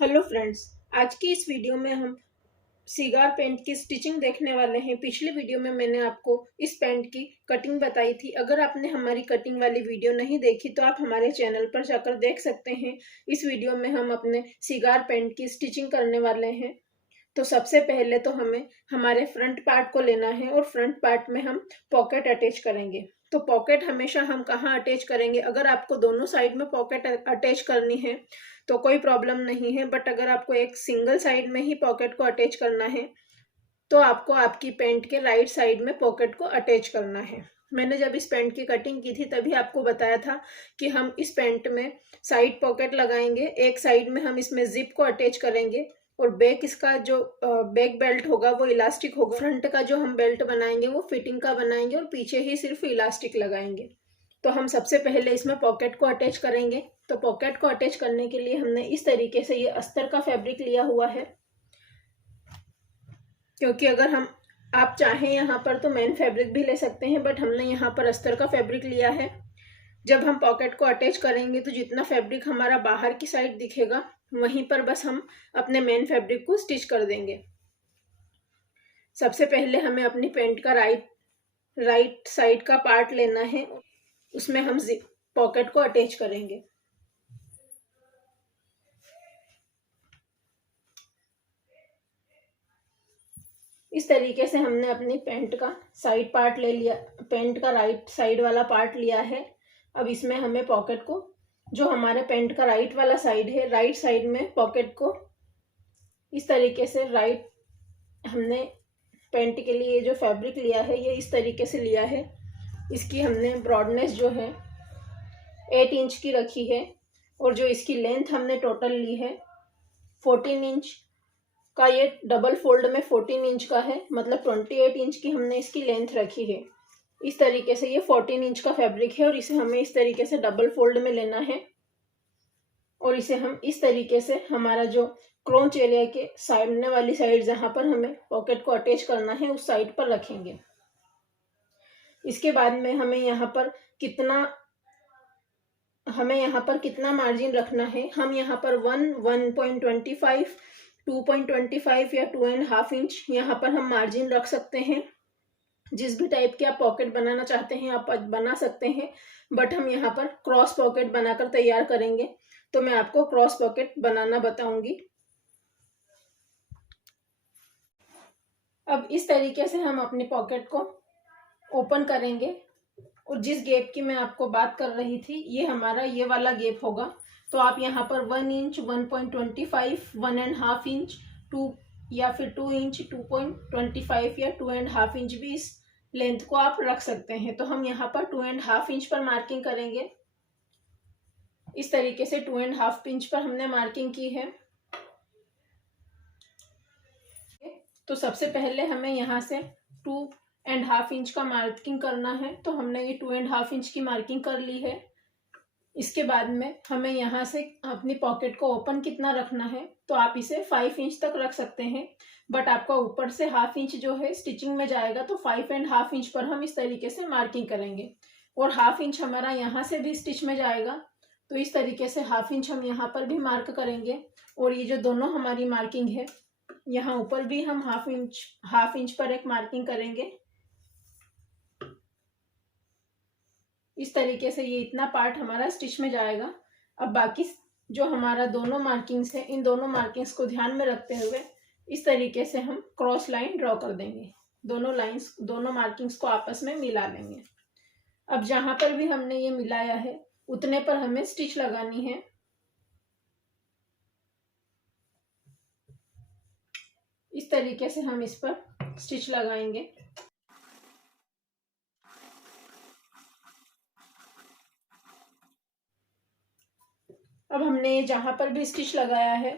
Hello friends, आज की इस वीडियो में हम सिगार पेंट की स्टिचिंग देखने वाले हैं। पिछली वीडियो में मैंने आपको इस पेंट की कटिंग बताई थी। अगर आपने हमारी कटिंग वाली वीडियो नहीं देखी तो आप हमारे चैनल पर जाकर देख सकते हैं। इस वीडियो में हम अपने सिगार पेंट की स्टिचिंग करने वाले हैं। तो सबसे पहले तो हमें हमारे फ्रंट पार्ट को लेना है और फ्रंट पार्ट में हम पॉकेट अटैच करेंगे। तो पॉकेट हमेशा हम कहाँ अटैच करेंगे? अगर आपको दोनों साइड में पॉकेट अटैच करनी है तो कोई प्रॉब्लम नहीं है, बट अगर आपको एक सिंगल साइड में ही पॉकेट को अटैच करना है तो आपको आपकी पैंट के राइट साइड में पॉकेट को अटैच करना है। मैंने जब इस पैंट की कटिंग की थी तभी आपको बताया था कि हम इस पैंट में साइड पॉकेट लगाएंगे, एक साइड में हम इसमें जिप को अटैच करेंगे और बैक इसका जो बैक बेल्ट होगा वो इलास्टिक होगा। फ्रंट का जो हम बेल्ट बनाएंगे वो फिटिंग का बनाएंगे और पीछे ही सिर्फ इलास्टिक लगाएंगे। तो हम सबसे पहले इसमें पॉकेट को अटैच करेंगे। तो पॉकेट को अटैच करने के लिए हमने इस तरीके से ये अस्तर का फैब्रिक लिया हुआ है, क्योंकि अगर हम आप चाहें यहाँ पर तो मेन फैब्रिक भी ले सकते हैं, बट हमने यहाँ पर अस्तर का फैब्रिक लिया है। जब हम पॉकेट को अटैच करेंगे तो जितना फैब्रिक हमारा बाहर की साइड दिखेगा वहीं पर बस हम अपने मेन फैब्रिक को स्टिच कर देंगे। सबसे पहले हमें अपनी पैंट का राइट साइड का पार्ट लेना है, उसमें हम पॉकेट को अटैच करेंगे। इस तरीके से हमने अपनी पैंट का साइड पार्ट ले लिया, पैंट का राइट साइड वाला पार्ट लिया है। अब इसमें हमें पॉकेट को, जो हमारे पैंट का राइट वाला साइड है, राइट साइड में पॉकेट को इस तरीके से हमने पैंट के लिए जो फैब्रिक लिया है ये इस तरीके से लिया है। इसकी हमने ब्रॉडनेस जो है 8 इंच की रखी है और जो इसकी लेंथ हमने टोटल ली है 14 इंच का। ये डबल फोल्ड में 14 इंच का है, मतलब 28 इंच की हमने इसकी लेंथ रखी है। इस तरीके से ये 14 इंच का फैब्रिक है और इसे हमें इस तरीके से डबल फोल्ड में लेना है और इसे हम इस तरीके से हमारा जो क्रोच एरिया के सामने वाली साइड जहां पर हमें पॉकेट को अटैच करना है उस साइड पर रखेंगे। इसके बाद में हमें यहाँ पर कितना मार्जिन रखना है, हम यहाँ पर 1.25, 2.25 या 2.5 इंच यहाँ पर हम मार्जिन रख सकते हैं। जिस भी टाइप के आप पॉकेट बनाना चाहते हैं आप बना सकते हैं, बट हम यहाँ पर क्रॉस पॉकेट बनाकर तैयार करेंगे, तो मैं आपको क्रॉस पॉकेट बनाना बताऊंगी। अब इस तरीके से हम अपनी पॉकेट को ओपन करेंगे और जिस गैप की मैं आपको बात कर रही थी ये हमारा ये वाला गैप होगा। तो आप यहाँ पर 1 इंच, 1.25, 1.5 इंच, 2 या फिर 2 इंच, 2.25 या 2.5 इंच भी इस लेंथ को आप रख सकते हैं। तो हम यहाँ पर 2.5 इंच पर मार्किंग करेंगे। इस तरीके से 2.5 इंच पर हमने मार्किंग की है। तो सबसे पहले हमें यहाँ से 2.5 इंच का मार्किंग करना है, तो हमने ये 2.5 इंच की मार्किंग कर ली है। इसके बाद में हमें यहाँ से अपनी पॉकेट को ओपन कितना रखना है, तो आप इसे 5 इंच तक रख सकते हैं, बट आपका ऊपर से 1/2 इंच जो है स्टिचिंग में जाएगा, तो 5.5 इंच पर हम इस तरीके से मार्किंग करेंगे और 1/2 इंच हमारा यहाँ से भी स्टिच में जाएगा। तो इस तरीके से 1/2 इंच हम यहाँ पर भी मार्क करेंगे और ये जो दोनों हमारी मार्किंग है यहाँ ऊपर भी हम 1/2 इंच पर एक मार्किंग करेंगे। इस तरीके से ये इतना पार्ट हमारा स्टिच में जाएगा। अब बाकी जो हमारा दोनों मार्किंग्स है, इन दोनों मार्किंग्स को ध्यान में रखते हुए इस तरीके से हम क्रॉस लाइन ड्रॉ कर देंगे। दोनों मार्किंग्स को आपस में मिला लेंगे। अब जहां पर भी हमने ये मिलाया है उतने पर हमें स्टिच लगानी है। इस तरीके से हम इस पर स्टिच लगाएंगे। अब हमने जहां पर भी स्टिच लगाया है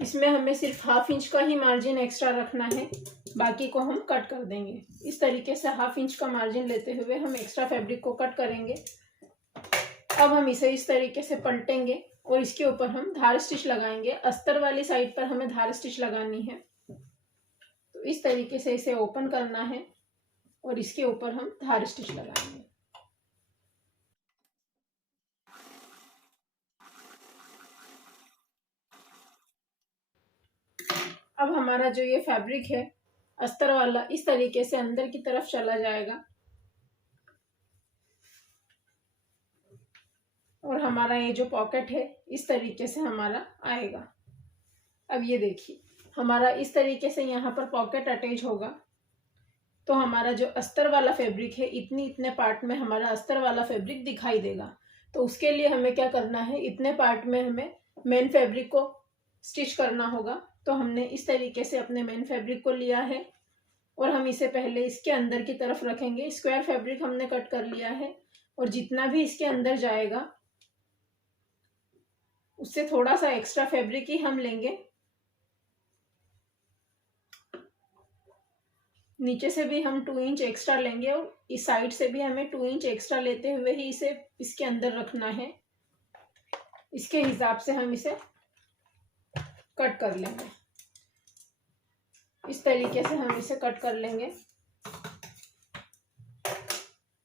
इसमें हमें सिर्फ 1/2 इंच का ही मार्जिन एक्स्ट्रा रखना है, बाकी को हम कट कर देंगे। इस तरीके से 1/2 इंच का मार्जिन लेते हुए हम एक्स्ट्रा फैब्रिक को कट करेंगे। अब हम इसे इस तरीके से पलटेंगे और इसके ऊपर हम धार स्टिच लगाएंगे। अस्तर वाली साइड पर हमें धार स्टिच लगानी है। तो इस तरीके से इसे ओपन करना है और इसके ऊपर हम धार स्टिच लगाएंगे। अब हमारा जो ये फैब्रिक है अस्तर वाला इस तरीके से अंदर की तरफ चला जाएगा और हमारा ये जो पॉकेट है इस तरीके से हमारा आएगा। अब ये देखिए हमारा इस तरीके से यहाँ पर पॉकेट अटैच होगा, तो हमारा जो अस्तर वाला फैब्रिक है इतने पार्ट में हमारा अस्तर वाला फैब्रिक दिखाई देगा। तो उसके लिए हमें क्या करना है, इतने पार्ट में हमें मेन फैब्रिक को स्टिच करना होगा। तो हमने इस तरीके से अपने मेन फैब्रिक को लिया है और हम इसे पहले इसके अंदर की तरफ रखेंगे। स्क्वायर फैब्रिक हमने कट कर लिया है और जितना भी इसके अंदर जाएगा उससे थोड़ा सा एक्स्ट्रा फैब्रिक ही हम लेंगे। नीचे से भी हम 2 इंच एक्स्ट्रा लेंगे और इस साइड से भी हमें 2 इंच एक्स्ट्रा लेते हुए ही इसे इसके अंदर रखना है। इसके हिसाब से हम इसे कट कर लेंगे। इस तरीके से हम इसे कट कर लेंगे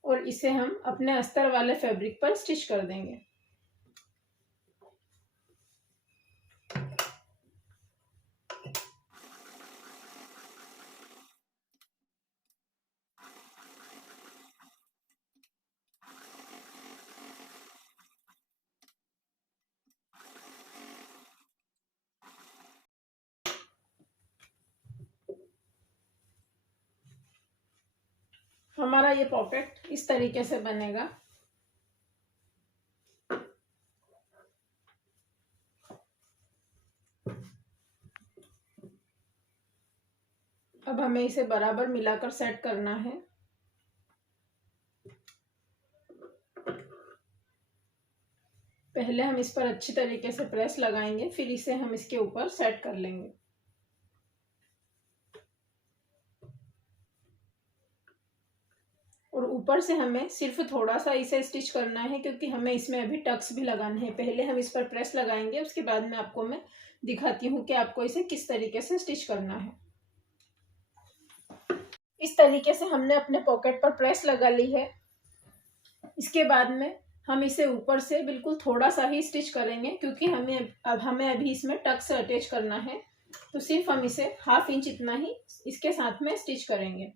और इसे हम अपने अस्तर वाले फैब्रिक पर स्टिच कर देंगे। हमारा ये पॉकेट इस तरीके से बनेगा। अब हमें इसे बराबर मिलाकर सेट करना है। पहले हम इस पर अच्छी तरीके से प्रेस लगाएंगे, फिर इसे हम इसके ऊपर सेट कर लेंगे। और ऊपर से हमें सिर्फ थोड़ा सा इसे स्टिच करना है क्योंकि हमें इसमें अभी टक्स भी लगाने हैं। पहले हम इस पर प्रेस लगाएंगे, उसके बाद में आपको मैं दिखाती हूँ कि आपको इसे किस तरीके से स्टिच करना है। इस तरीके से हमने अपने पॉकेट पर प्रेस लगा ली है। इसके बाद में हम इसे ऊपर से बिल्कुल थोड़ा सा ही स्टिच करेंगे क्योंकि हमें अभी इसमें टक्स अटैच करना है। तो सिर्फ हम इसे 1/2 इंच इतना ही इसके साथ में स्टिच करेंगे।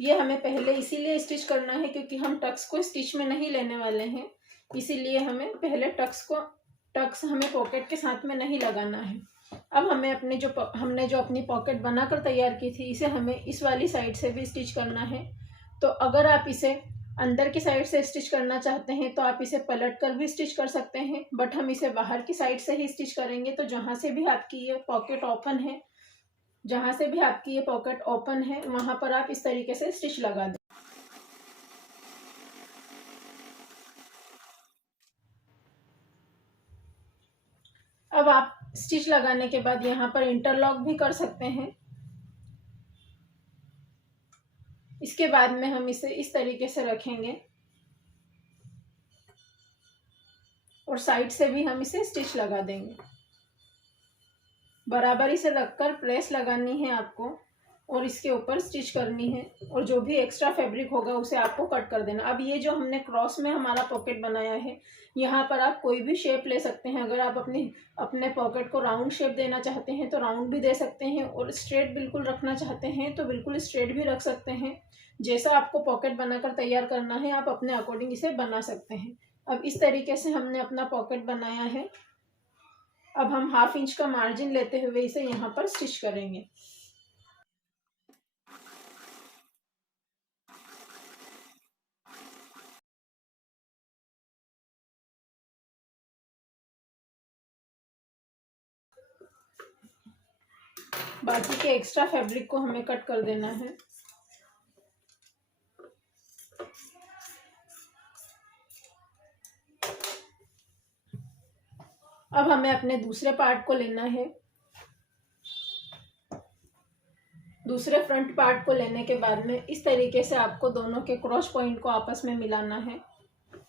ये हमें पहले इसीलिए स्टिच करना है क्योंकि हम टक्स को स्टिच में नहीं लेने वाले हैं, इसीलिए हमें पहले टक्स हमें पॉकेट के साथ में नहीं लगाना है। अब हमें हमने जो अपनी पॉकेट बनाकर तैयार की थी इसे हमें इस वाली साइड से भी स्टिच करना है। तो अगर आप इसे अंदर की साइड से स्टिच करना चाहते हैं तो आप इसे पलट कर भी स्टिच कर सकते हैं, बट हम इसे बाहर की साइड से ही स्टिच करेंगे। तो जहाँ से भी आपकी ये पॉकेट ओपन है वहां पर आप इस तरीके से स्टिच लगा दें। अब आप स्टिच लगाने के बाद यहाँ पर इंटरलॉक भी कर सकते हैं। इसके बाद में हम इसे इस तरीके से रखेंगे और साइड से भी हम इसे स्टिच लगा देंगे। बराबरी से रखकर प्रेस लगानी है आपको और इसके ऊपर स्टिच करनी है और जो भी एक्स्ट्रा फैब्रिक होगा उसे आपको कट कर देना। अब ये जो हमने क्रॉस में हमारा पॉकेट बनाया है, यहाँ पर आप कोई भी शेप ले सकते हैं। अगर आप अपने पॉकेट को राउंड शेप देना चाहते हैं तो राउंड भी दे सकते हैं और स्ट्रेट बिल्कुल रखना चाहते हैं तो बिल्कुल स्ट्रेट भी रख सकते हैं। जैसा आपको पॉकेट बनाकर तैयार करना है आप अपने अकॉर्डिंग इसे बना सकते हैं। अब इस तरीके से हमने अपना पॉकेट बनाया है। अब हम 1/2 इंच का मार्जिन लेते हुए इसे यहाँ पर स्टिच करेंगे। बाकी के एक्स्ट्रा फैब्रिक को हमें कट कर देना है। अब हमें अपने दूसरे पार्ट को लेना है। दूसरे फ्रंट पार्ट को लेने के बाद में इस तरीके से आपको दोनों के क्रॉस पॉइंट को आपस में मिलाना है।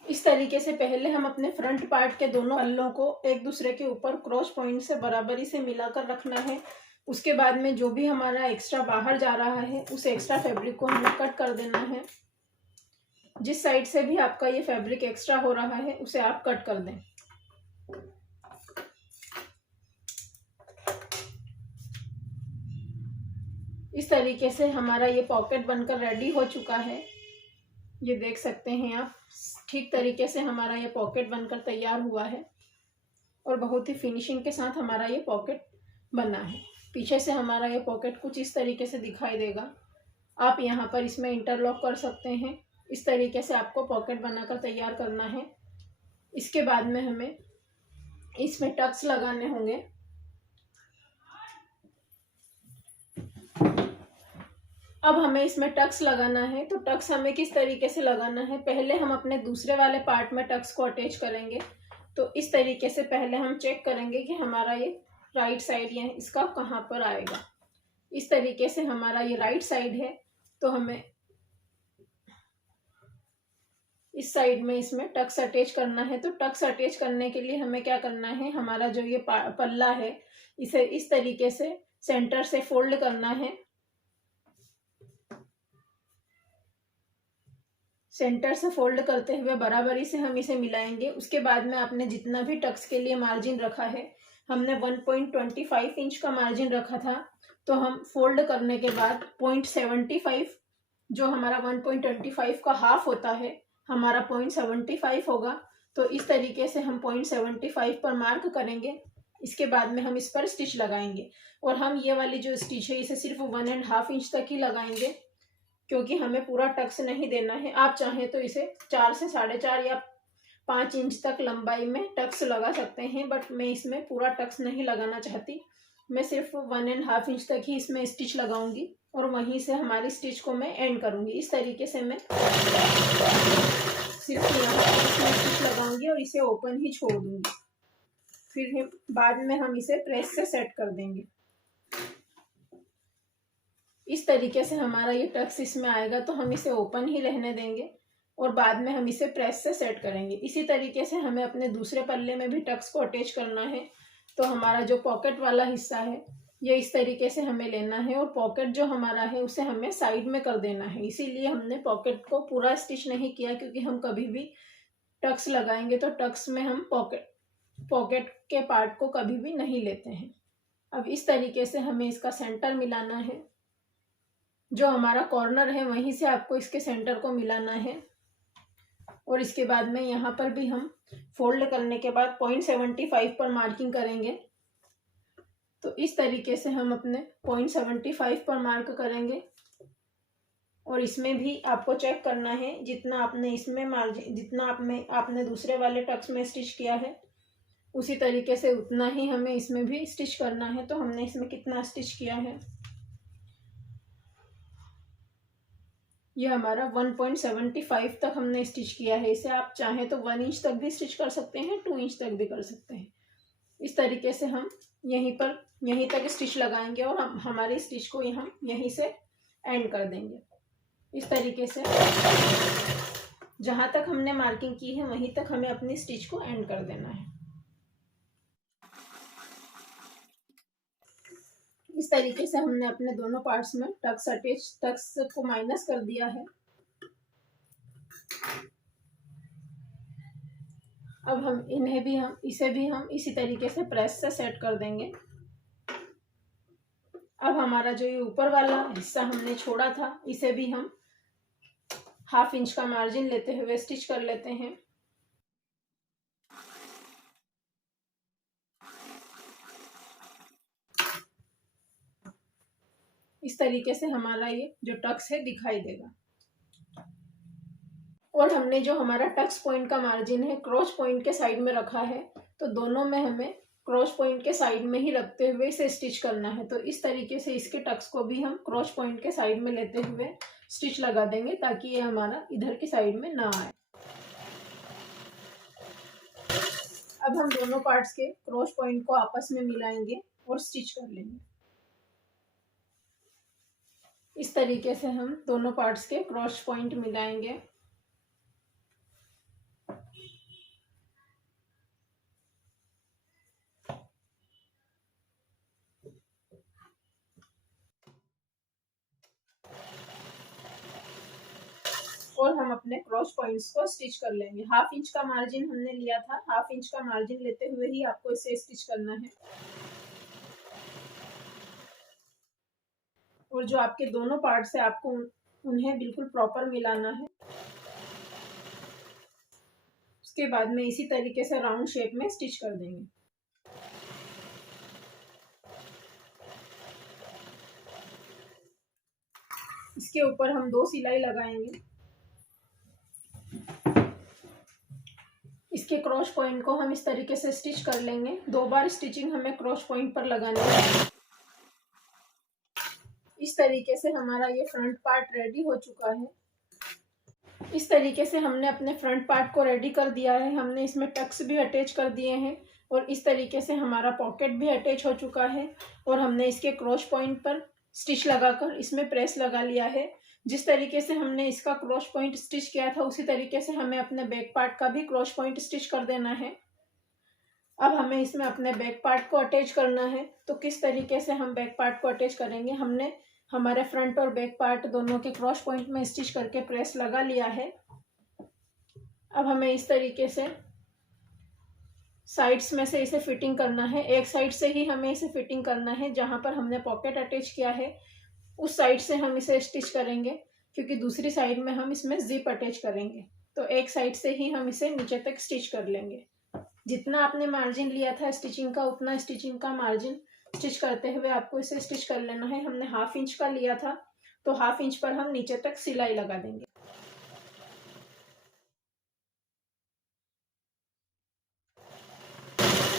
इस तरीके से पहले हम अपने फ्रंट पार्ट के दोनों पल्लों को एक दूसरे के ऊपर क्रॉस पॉइंट से बराबरी से मिलाकर रखना है। उसके बाद में जो भी हमारा एक्स्ट्रा बाहर जा रहा है उस एक्स्ट्रा फैब्रिक को हमें कट कर देना है। जिस साइड से भी आपका ये फैब्रिक एक्स्ट्रा हो रहा है उसे आप कट कर दें। इस तरीके से हमारा ये पॉकेट बनकर रेडी हो चुका है। ये देख सकते हैं आप, ठीक तरीके से हमारा ये पॉकेट बनकर तैयार हुआ है और बहुत ही फिनिशिंग के साथ हमारा ये पॉकेट बना है। पीछे से हमारा ये पॉकेट कुछ इस तरीके से दिखाई देगा। आप यहाँ पर इसमें इंटरलॉक कर सकते हैं। इस तरीके से आपको पॉकेट बनाकर तैयार करना है। इसके बाद में हमें इसमें टक्स लगाने होंगे। अब हमें इसमें टक्स लगाना है, तो टक्स हमें किस तरीके से लगाना है, पहले हम अपने दूसरे वाले पार्ट में टक्स को अटैच करेंगे। तो इस तरीके से पहले हम चेक करेंगे कि हमारा ये राइट साइड ये इसका कहाँ पर आएगा। इस तरीके से हमारा ये राइट साइड है, तो हमें इस साइड में इसमें टक्स अटैच करना है। तो टक्स अटैच करने के लिए हमें क्या करना है, हमारा जो ये पल्ला है इसे इस तरीके से सेंटर से फोल्ड करना है। सेंटर से फोल्ड करते हुए बराबरी से हम इसे मिलाएंगे। उसके बाद में आपने जितना भी टक्स के लिए मार्जिन रखा है, हमने 1.25 इंच का मार्जिन रखा था, तो हम फोल्ड करने के बाद 0.75, जो हमारा 1.25 का हाफ होता है, हमारा 0.75 होगा। तो इस तरीके से हम 0.75 पर मार्क करेंगे। इसके बाद में हम इस पर स्टिच लगाएंगे और हम ये वाली जो स्टिच है इसे सिर्फ 1.5 इंच तक ही लगाएंगे, क्योंकि हमें पूरा टक्स नहीं देना है। आप चाहें तो इसे 4 से 4.5 या 5 इंच तक लंबाई में टक्स लगा सकते हैं, बट मैं इसमें पूरा टक्स नहीं लगाना चाहती। मैं सिर्फ 1.5 इंच तक ही इसमें स्टिच लगाऊंगी और वहीं से हमारी स्टिच को मैं एंड करूंगी। इस तरीके से मैं सिर्फ यहाँ इसमें स्टिच लगाऊंगी और इसे ओपन ही छोड़ दूंगी। फिर बाद में हम इसे प्रेस से सेट कर देंगे। इस तरीके से हमारा ये टक्स इसमें आएगा, तो हम इसे ओपन ही रहने देंगे और बाद में हम इसे प्रेस से सेट करेंगे। इसी तरीके से हमें अपने दूसरे पल्ले में भी टक्स को अटैच करना है। तो हमारा जो पॉकेट वाला हिस्सा है ये इस तरीके से हमें लेना है और पॉकेट जो हमारा है उसे हमें साइड में कर देना है। इसीलिए हमने पॉकेट को पूरा स्टिच नहीं किया, क्योंकि हम कभी भी टक्स लगाएंगे तो टक्स में हम पॉकेट के पार्ट को कभी भी नहीं लेते हैं। अब इस तरीके से हमें इसका सेंटर मिलाना है। जो हमारा कॉर्नर है वहीं से आपको इसके सेंटर को मिलाना है और इसके बाद में यहाँ पर भी हम फोल्ड करने के बाद 0.75 पर मार्किंग करेंगे। तो इस तरीके से हम अपने 0.75 पर मार्क करेंगे और इसमें भी आपको चेक करना है जितना आपने इसमें मार्जिन, जितना आपने दूसरे वाले टक्स में स्टिच किया है उसी तरीके से उतना ही हमें इसमें भी स्टिच करना है। तो हमने इसमें कितना स्टिच किया है, ये हमारा 1.75 तक हमने स्टिच किया है। इसे आप चाहें तो 1 इंच तक भी स्टिच कर सकते हैं, 2 इंच तक भी कर सकते हैं। इस तरीके से हम यहीं तक स्टिच लगाएंगे और हम हमारी स्टिच को हम यहीं से एंड कर देंगे। इस तरीके से जहां तक हमने मार्किंग की है वहीं तक हमें अपनी स्टिच को एंड कर देना है। इस तरीके से हमने अपने दोनों पार्ट्स में टक्स को माइनस कर दिया है। अब इसे भी हम इसी तरीके से प्रेस से सेट कर देंगे। अब हमारा जो ये ऊपर वाला हिस्सा हमने छोड़ा था इसे भी हम 1/2 इंच का मार्जिन लेते हुए स्टिच कर लेते हैं। इस तरीके से हमारा ये जो टक्स है दिखाई देगा। और हमने जो हमारा टक्स पॉइंट का मार्जिन है क्रॉस पॉइंट के साइड में रखा है, तो दोनों में हमें क्रॉस पॉइंट के साइड में ही रखते हुए इसे स्टिच करना है। तो इस तरीके से इसके टक्स को भी हम क्रॉस पॉइंट के साइड में लेते हुए स्टिच लगा देंगे, ताकि ये हमारा इधर की साइड में ना आए। अब हम दोनों पार्ट्स के क्रॉस पॉइंट को आपस में मिलाएंगे और स्टिच कर लेंगे। इस तरीके से हम दोनों पार्ट्स के क्रॉस पॉइंट मिलाएंगे। और हम अपने क्रॉस पॉइंट्स को स्टिच कर लेंगे। 1/2 इंच का मार्जिन हमने लिया था, 1/2 इंच का मार्जिन लेते हुए ही आपको इसे स्टिच करना है। और जो आपके दोनों पार्ट्स है आपको उन्हें बिल्कुल प्रॉपर मिलाना है। उसके बाद में इसी तरीके से राउंड शेप में स्टिच कर देंगे। इसके ऊपर हम 2 सिलाई लगाएंगे। इसके क्रॉस पॉइंट को हम इस तरीके से स्टिच कर लेंगे। 2 बार स्टिचिंग हमें क्रॉस पॉइंट पर लगानी है। इस तरीके से हमारा ये फ्रंट पार्ट रेडी हो चुका है। इस तरीके से हमने अपने फ्रंट पार्ट को रेडी कर दिया है। हमने इसमें टक्स भी अटैच कर दिए हैं और इस तरीके से हमारा पॉकेट भी अटैच हो चुका है और हमने इसके क्रॉस पॉइंट पर स्टिच लगाकर इसमें प्रेस लगा लिया है। जिस तरीके से हमने इसका क्रॉस पॉइंट स्टिच किया था उसी तरीके से हमें अपने बैक पार्ट का भी क्रॉस पॉइंट स्टिच कर देना है। अब हमें इसमें अपने बैक पार्ट को अटैच करना है। तो किस तरीके से हम बैक पार्ट को अटैच करेंगे, हमने हमारे फ्रंट और बैक पार्ट दोनों के क्रॉस पॉइंट में स्टिच करके प्रेस लगा लिया है। अब हमें इस तरीके से साइड्स में से इसे फिटिंग करना है। एक साइड से ही हमें इसे फिटिंग करना है, जहां पर हमने पॉकेट अटैच किया है उस साइड से हम इसे स्टिच करेंगे, क्योंकि दूसरी साइड में हम इसमें जिप अटैच करेंगे। तो एक साइड से ही हम इसे नीचे तक स्टिच कर लेंगे। जितना आपने मार्जिन लिया था स्टिचिंग का उतना स्टिचिंग का मार्जिन स्टिच करते हुए आपको इसे स्टिच कर लेना है। हमने 1/2 इंच का लिया था तो 1/2 इंच पर हम नीचे तक सिलाई लगा देंगे।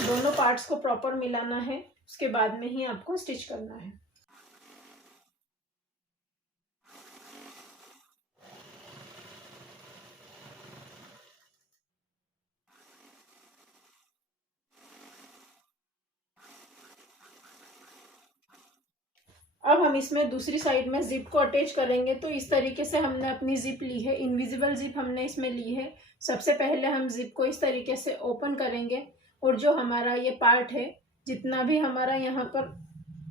दोनों पार्ट्स को प्रॉपर मिलाना है, उसके बाद में ही आपको स्टिच करना है। अब हम इसमें दूसरी साइड में जिप को अटैच करेंगे। तो इस तरीके से हमने अपनी जिप ली है, इनविजिबल जिप हमने इसमें ली है। सबसे पहले हम जिप को इस तरीके से ओपन करेंगे और जो हमारा ये पार्ट है, जितना भी हमारा यहाँ पर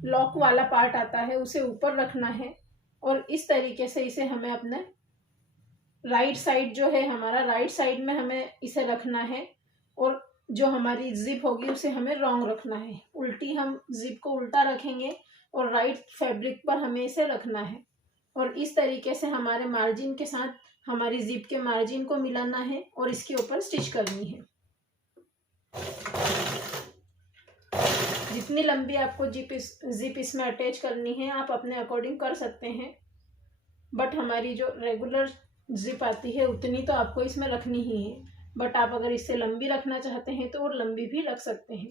लॉक वाला पार्ट आता है उसे ऊपर रखना है और इस तरीके से इसे हमें अपने राइट साइड जो है हमारा राइट साइड में हमें इसे रखना है और जो हमारी जिप होगी उसे हमें रॉन्ग रखना है। उल्टी हम जिप को उल्टा रखेंगे और राइट फैब्रिक पर हमें इसे रखना है और इस तरीके से हमारे मार्जिन के साथ हमारी जिप के मार्जिन को मिलाना है और इसके ऊपर स्टिच करनी है। जितनी लंबी आपको जिप इसमें अटैच करनी है आप अपने अकॉर्डिंग कर सकते हैं, बट हमारी जो रेगुलर जिप आती है उतनी तो आपको इसमें रखनी ही है। बट आप अगर इससे लंबी रखना चाहते हैं तो और लंबी भी रख सकते हैं।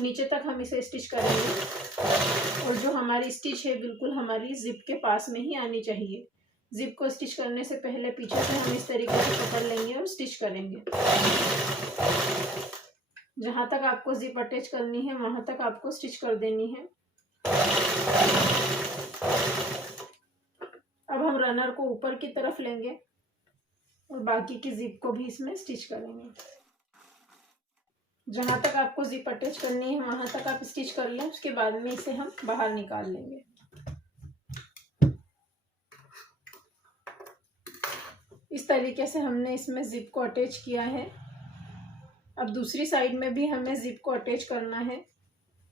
नीचे तक हम इसे स्टिच करेंगे और जो हमारी स्टिच है बिल्कुल हमारी जिप के पास में ही आनी चाहिए। जिप को स्टिच करने से पहले पीछे से हम इस तरीके से पकड़ लेंगे और स्टिच करेंगे। जहां तक आपको जिप अटैच करनी है वहां तक आपको स्टिच कर देनी है। अब हम रनर को ऊपर की तरफ लेंगे और बाकी की जिप को भी इसमें स्टिच करेंगे। जहां तक आपको जिप अटैच करनी है वहां तक आप स्टिच कर लें, उसके बाद में इसे हम बाहर निकाल लेंगे। इस तरीके से हमने इसमें जिप को अटैच किया है। अब दूसरी साइड में भी हमें जिप को अटैच करना है,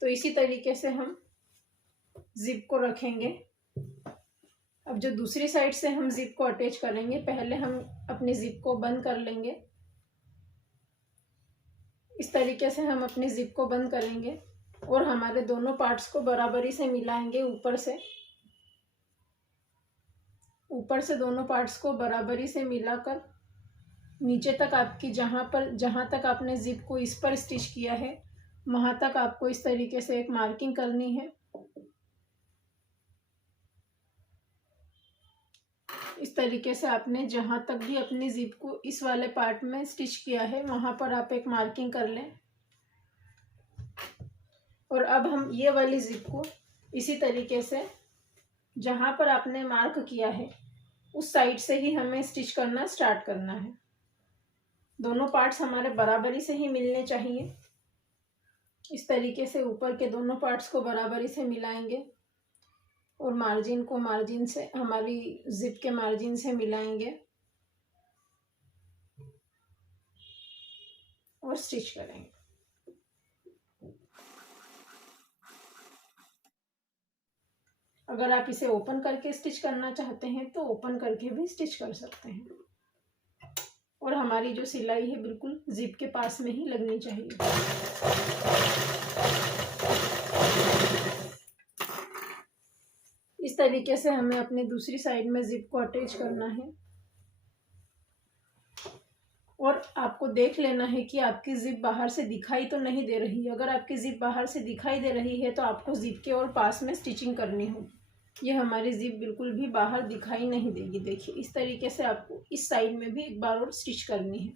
तो इसी तरीके से हम जिप को रखेंगे। अब जो दूसरी साइड से हम जिप को अटैच करेंगे, पहले हम अपनी जिप को बंद कर लेंगे। इस तरीके से हम अपनी जिप को बंद करेंगे और हमारे दोनों पार्ट्स को बराबरी से मिलाएंगे। ऊपर से दोनों पार्ट्स को बराबरी से मिलाकर नीचे तक आपकी जहां तक आपने जिप को इस पर स्टिच किया है वहां तक आपको इस तरीके से एक मार्किंग करनी है। इस तरीके से आपने जहां तक भी अपनी जिप को इस वाले पार्ट में स्टिच किया है वहां पर आप एक मार्किंग कर लें। और अब हम ये वाली जिप को इसी तरीके से जहां पर आपने मार्क किया है उस साइड से ही हमें स्टिच करना स्टार्ट करना है। दोनों पार्ट्स हमारे बराबरी से ही मिलने चाहिए। इस तरीके से ऊपर के दोनों पार्ट्स को बराबरी से मिलाएंगे और मार्जिन को मार्जिन से हमारी जिप के मार्जिन से मिलाएंगे। और स्टिच करेंगे। अगर आप इसे ओपन करके स्टिच करना चाहते हैं तो ओपन करके भी स्टिच कर सकते हैं। और हमारी जो सिलाई है बिल्कुल जिप के पास में ही लगनी चाहिए। इस तरीके से हमें अपनी दूसरी साइड में जिप को अटैच करना है। और आपको देख लेना है कि आपकी जिप बाहर से दिखाई तो नहीं दे रही है। अगर आपकी जिप बाहर से दिखाई दे रही है तो आपको जिप के और पास में स्टिचिंग करनी होगी। ये हमारी जिप बिल्कुल भी बाहर दिखाई नहीं देगी। देखिए इस तरीके से आपको इस साइड में भी एक बार और स्टिच करनी है।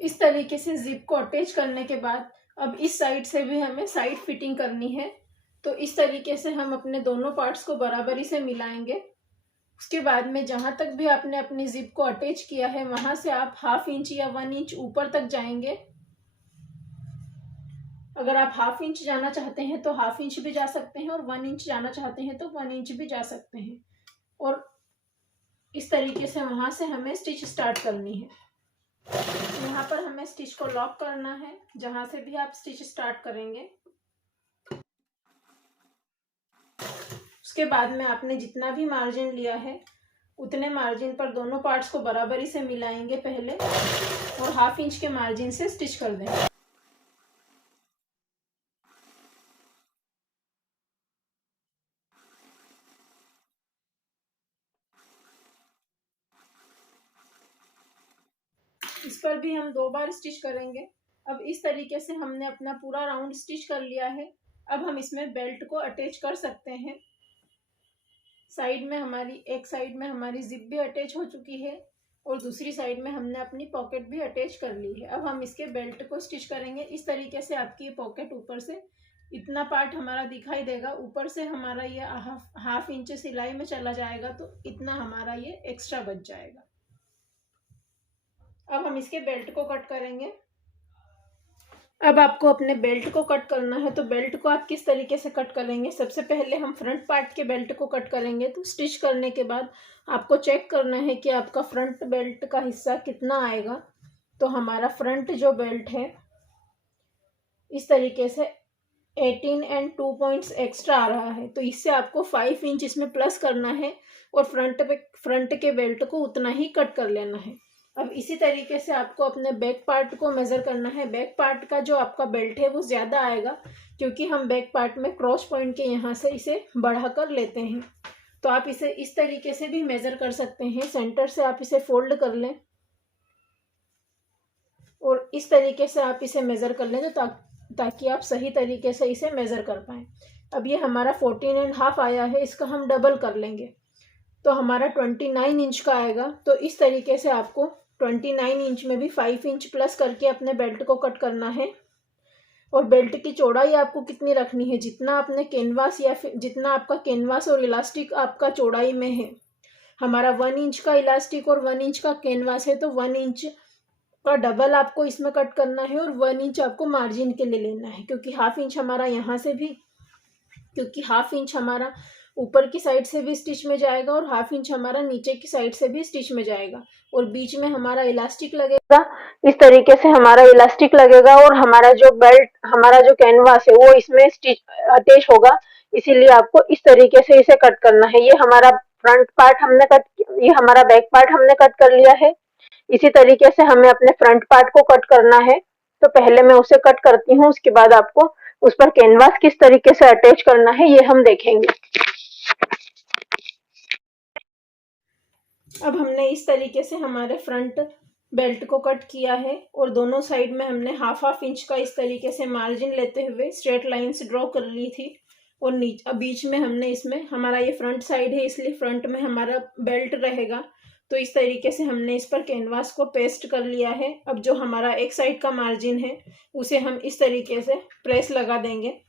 इस तरीके से जिप को अटैच करने के बाद अब इस साइड से भी हमें साइड फिटिंग करनी है। तो इस तरीके से हम अपने दोनों पार्ट्स को बराबरी से मिलाएंगे। उसके बाद में जहां तक भी आपने अपनी जिप को अटैच किया है वहां से आप 1/2 इंच या 1 इंच ऊपर तक जाएंगे। अगर आप 1/2 इंच जाना चाहते हैं तो 1/2 इंच भी जा सकते हैं, और 1 इंच जाना चाहते हैं तो 1 इंच भी जा सकते हैं। और इस तरीके से वहां से हमें स्टिच स्टार्ट करनी है। यहाँ पर हमें स्टिच को लॉक करना है जहां से भी आप स्टिच स्टार्ट करेंगे। उसके बाद में आपने जितना भी मार्जिन लिया है उतने मार्जिन पर दोनों पार्ट्स को बराबरी से मिलाएंगे पहले, और 1/2 इंच के मार्जिन से स्टिच कर देंगे। इस पर भी हम 2 बार स्टिच करेंगे। अब इस तरीके से हमने अपना पूरा राउंड स्टिच कर लिया है। अब हम इसमें बेल्ट को अटैच कर सकते हैं। एक साइड में हमारी जिप भी अटैच हो चुकी है और दूसरी साइड में हमने अपनी पॉकेट भी अटैच कर ली है। अब हम इसके बेल्ट को स्टिच करेंगे। इस तरीके से आपकी ये पॉकेट ऊपर से इतना पार्ट हमारा दिखाई देगा। ऊपर से हमारा ये 1/2 इंच सिलाई में चला जाएगा तो इतना हमारा ये एक्स्ट्रा बच जाएगा। अब हम इसके बेल्ट को कट करेंगे। अब आपको अपने बेल्ट को कट करना है। तो बेल्ट को आप किस तरीके से कट करेंगे? सबसे पहले हम फ्रंट पार्ट के बेल्ट को कट करेंगे। तो स्टिच करने के बाद आपको चेक करना है कि आपका फ्रंट बेल्ट का हिस्सा कितना आएगा। तो हमारा फ्रंट जो बेल्ट है इस तरीके से 18 एंड 2 पॉइंट्स एक्स्ट्रा आ रहा है। तो इससे आपको 5 इंच इसमें प्लस करना है और फ्रंट के बेल्ट को उतना ही कट कर लेना है। अब इसी तरीके से आपको अपने बैक पार्ट को मेजर करना है। बैक पार्ट का जो आपका बेल्ट है वो ज़्यादा आएगा क्योंकि हम बैक पार्ट में क्रॉस पॉइंट के यहाँ से इसे बढ़ा कर लेते हैं। तो आप इसे इस तरीके से भी मेजर कर सकते हैं। सेंटर से आप इसे फोल्ड कर लें और इस तरीके से आप इसे मेजर कर लें तो ताकि आप सही तरीके से इसे मेजर कर पाएँ। अब ये हमारा 14.5 आया है, इसका हम डबल कर लेंगे तो हमारा 29 इंच का आएगा। तो इस तरीके से आपको 29 इंच में भी 5 इंच प्लस करके अपने बेल्ट को कट करना है। और बेल्ट की चौड़ाई आपको कितनी रखनी है? जितना आपने कैनवास या फिर जितना आपका कैनवास और इलास्टिक आपका चौड़ाई में है। हमारा 1 इंच का इलास्टिक और 1 इंच का कैनवास है तो 1 इंच का डबल आपको इसमें कट करना है और 1 इंच आपको मार्जिन के लिए लेना है क्योंकि 1/2 इंच हमारा यहाँ से भी, क्योंकि 1/2 इंच हमारा ऊपर की साइड से भी स्टिच में जाएगा और 1/2 इंच हमारा नीचे की साइड से भी स्टिच में जाएगा और बीच में हमारा इलास्टिक लगेगा। इस तरीके से हमारा इलास्टिक लगेगा और हमारा जो बेल्ट, हमारा जो कैनवास है वो इसमें स्टिच अटैच होगा। इसीलिए आपको इस तरीके से इसे कट करना है। ये हमारा फ्रंट पार्ट हमने कट, ये हमारा बैक पार्ट हमने कट कर लिया है। इसी तरीके से हमें अपने फ्रंट पार्ट को कट करना है। तो पहले मैं उसे कट करती हूँ, उसके बाद आपको उस पर कैनवास किस तरीके से अटैच करना है ये हम देखेंगे। अब हमने इस तरीके से हमारे फ्रंट बेल्ट को कट किया है और दोनों साइड में हमने 1/2 इंच का इस तरीके से मार्जिन लेते हुए स्ट्रेट लाइंस ड्रॉ कर ली थी। और अब बीच में हमने इसमें, हमारा ये फ्रंट साइड है इसलिए फ्रंट में हमारा बेल्ट रहेगा। तो इस तरीके से हमने इस पर कैनवास को पेस्ट कर लिया है। अब जो हमारा एक साइड का मार्जिन है उसे हम इस तरीके से प्रेस लगा देंगे।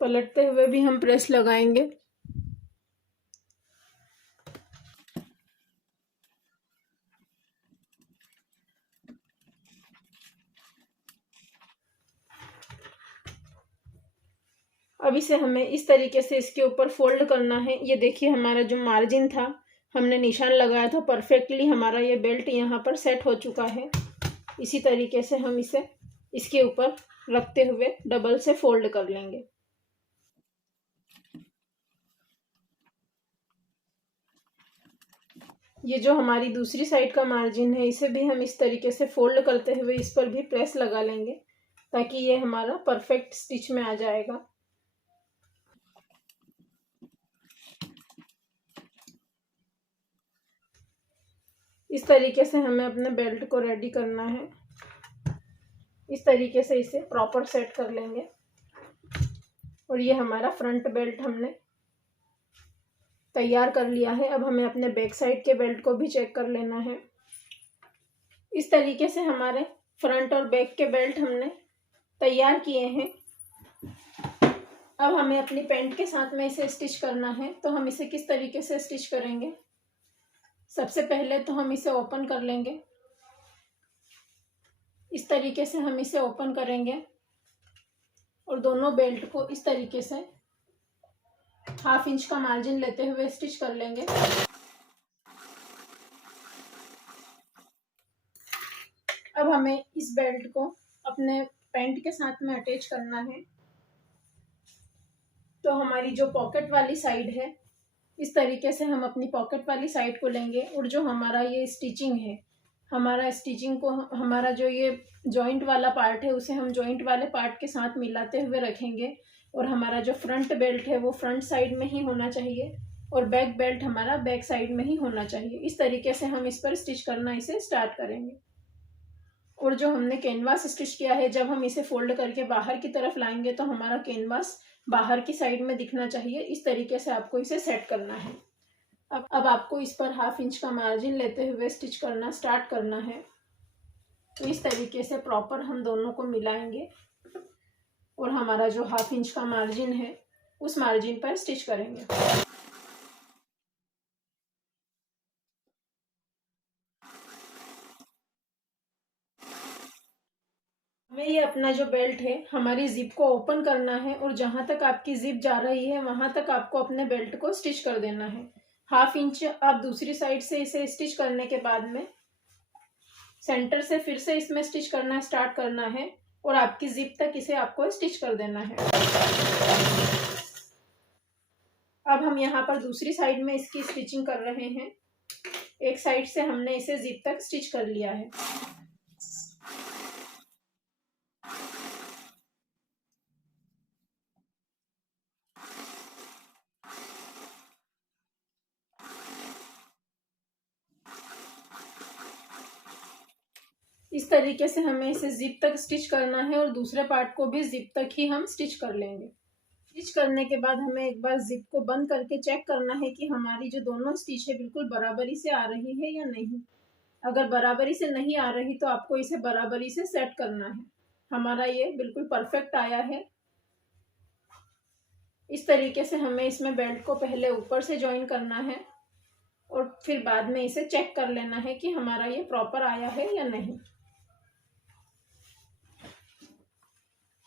पलटते हुए भी हम प्रेस लगाएंगे। अब इसे हमें इस तरीके से इसके ऊपर फोल्ड करना है। ये देखिए हमारा जो मार्जिन था, हमने निशान लगाया था, परफेक्टली हमारा ये बेल्ट यहाँ पर सेट हो चुका है। इसी तरीके से हम इसे इसके ऊपर रखते हुए डबल से फोल्ड कर लेंगे। ये जो हमारी दूसरी साइड का मार्जिन है, इसे भी हम इस तरीके से फोल्ड करते हुए इस पर भी प्रेस लगा लेंगे ताकि ये हमारा परफेक्ट स्टिच में आ जाएगा। इस तरीके से हमें अपने बेल्ट को रेडी करना है। इस तरीके से इसे प्रॉपर सेट कर लेंगे। और ये हमारा फ्रंट बेल्ट हमने तैयार कर लिया है। अब हमें अपने बैक साइड के बेल्ट को भी चेक कर लेना है। इस तरीके से हमारे फ्रंट और बैक के बेल्ट हमने तैयार किए हैं। अब हमें अपनी पैंट के साथ में इसे स्टिच करना है। तो हम इसे किस तरीके से स्टिच करेंगे? सबसे पहले तो हम इसे ओपन कर लेंगे। इस तरीके से हम इसे ओपन करेंगे और दोनों बेल्ट को इस तरीके से 1/2 इंच का मार्जिन लेते हुए स्टिच कर लेंगे। अब हमें इस बेल्ट को अपने पैंट के साथ में अटैच करना है। तो हमारी जो पॉकेट वाली साइड है, इस तरीके से हम अपनी पॉकेट वाली साइड को लेंगे और जो हमारा ये स्टिचिंग है, हमारा स्टिचिंग को हमारा जो ये जॉइंट वाला पार्ट है, उसे हम जॉइंट वाले पार्ट के साथ मिलाते हुए रखेंगे। और हमारा जो फ्रंट बेल्ट है वो फ्रंट साइड में ही होना चाहिए और बैक बेल्ट हमारा बैक साइड में ही होना चाहिए। इस तरीके से हम इस पर स्टिच करना इसे स्टार्ट करेंगे। और जो हमने कैनवास स्टिच किया है, जब हम इसे फोल्ड करके बाहर की तरफ लाएंगे तो हमारा कैनवास बाहर की साइड में दिखना चाहिए। इस तरीके से आपको इसे सेट करना है। अब आपको इस पर 1/2 इंच का मार्जिन लेते हुए स्टिच करना स्टार्ट करना है। तो इस तरीके से प्रॉपर हम दोनों को मिलाएंगे और हमारा जो 1/2 इंच का मार्जिन है, उस मार्जिन पर स्टिच करेंगे। हमें ये अपना जो बेल्ट है, हमारी जिप को ओपन करना है और जहां तक आपकी जिप जा रही है वहां तक आपको अपने बेल्ट को स्टिच कर देना है। 1/2 इंच आप दूसरी साइड से इसे स्टिच करने के बाद में सेंटर से फिर से इसमें स्टिच करना स्टार्ट करना है और आपकी जिप तक इसे आपको स्टिच कर देना है। अब हम यहाँ पर दूसरी साइड में इसकी स्टिचिंग कर रहे हैं। एक साइड से हमने इसे जिप तक स्टिच कर लिया है। इस तरीके से हमें इसे जिप तक स्टिच करना है और दूसरे पार्ट को भी जिप तक ही हम स्टिच कर लेंगे। स्टिच करने के बाद हमें एक बार जिप को बंद करके चेक करना है कि हमारी जो दोनों स्टिच है बिल्कुल बराबरी से आ रही है या नहीं। अगर बराबरी से नहीं आ रही तो आपको इसे बराबरी से सेट करना है। हमारा ये बिल्कुल परफेक्ट आया है। इस तरीके से हमें इसमें बेल्ट को पहले ऊपर से ज्वाइन करना है और फिर बाद में इसे चेक कर लेना है कि हमारा ये प्रॉपर आया है या नहीं।